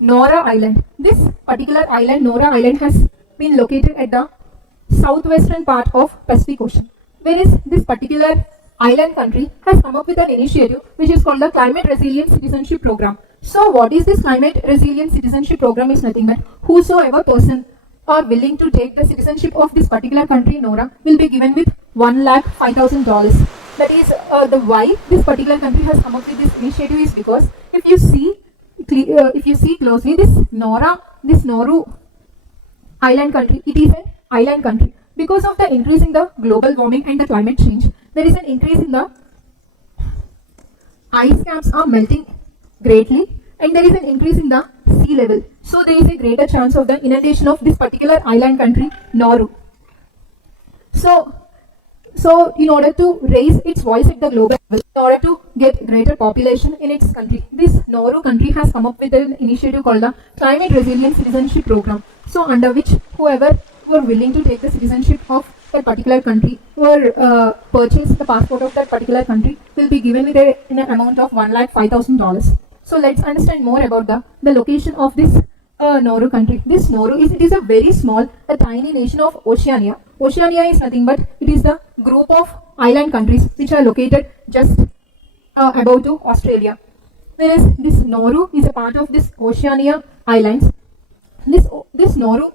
Nora Island. This particular island, Nora Island, has been located at the southwestern part of Pacific Ocean. Whereas this particular island country has come up with an initiative which is called the Climate Resilient Citizenship Program. So what is this Climate Resilient Citizenship Program is nothing but whosoever person are willing to take the citizenship of this particular country, Nora, will be given with $1,05,000. That is the why this particular country has come up with this initiative is because if you see closely, this Nauru island country, it is an island country. Because of the increase in the global warming and the climate change, there is an increase in the ice caps are melting greatly, and there is an increase in the sea level. So there is a greater chance of the inundation of this particular island country, Nauru. So in order to raise its voice at the global level, in order to get greater population in its country, this Nauru country has come up with an initiative called the Climate Resilient Citizenship Program. So under which whoever who are willing to take the citizenship of that particular country or purchase the passport of that particular country will be given with an amount of $1,05,000. So let's understand more about the location of this Nauru country. This Nauru is a very small, a tiny nation of Oceania. Oceania is nothing but it is the group of island countries which are located just above to Australia. Whereas this Nauru is a part of this Oceania islands. This Nauru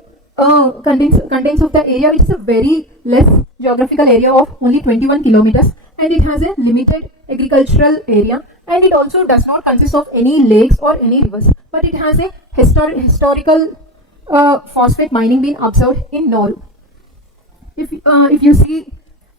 contains of the area which is a very less geographical area of only 21 kilometers, and it has a limited agricultural area, and it also does not consist of any lakes or any rivers, but it has a historical phosphate mining being observed in Nauru. If you see,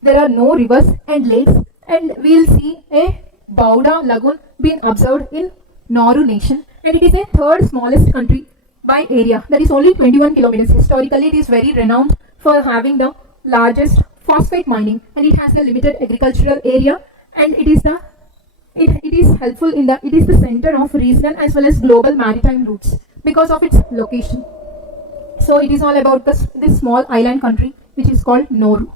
there are no rivers and lakes, and we will see a Bauda lagoon being observed in Nauru nation, and it is a third smallest country by area. That is only 21 kilometers. Historically, it is very renowned for having the largest phosphate mining, and it has a limited agricultural area, and it is helpful in it is the center of regional as well as global maritime routes because of its location. So it is all about this small island country which is called Nauru.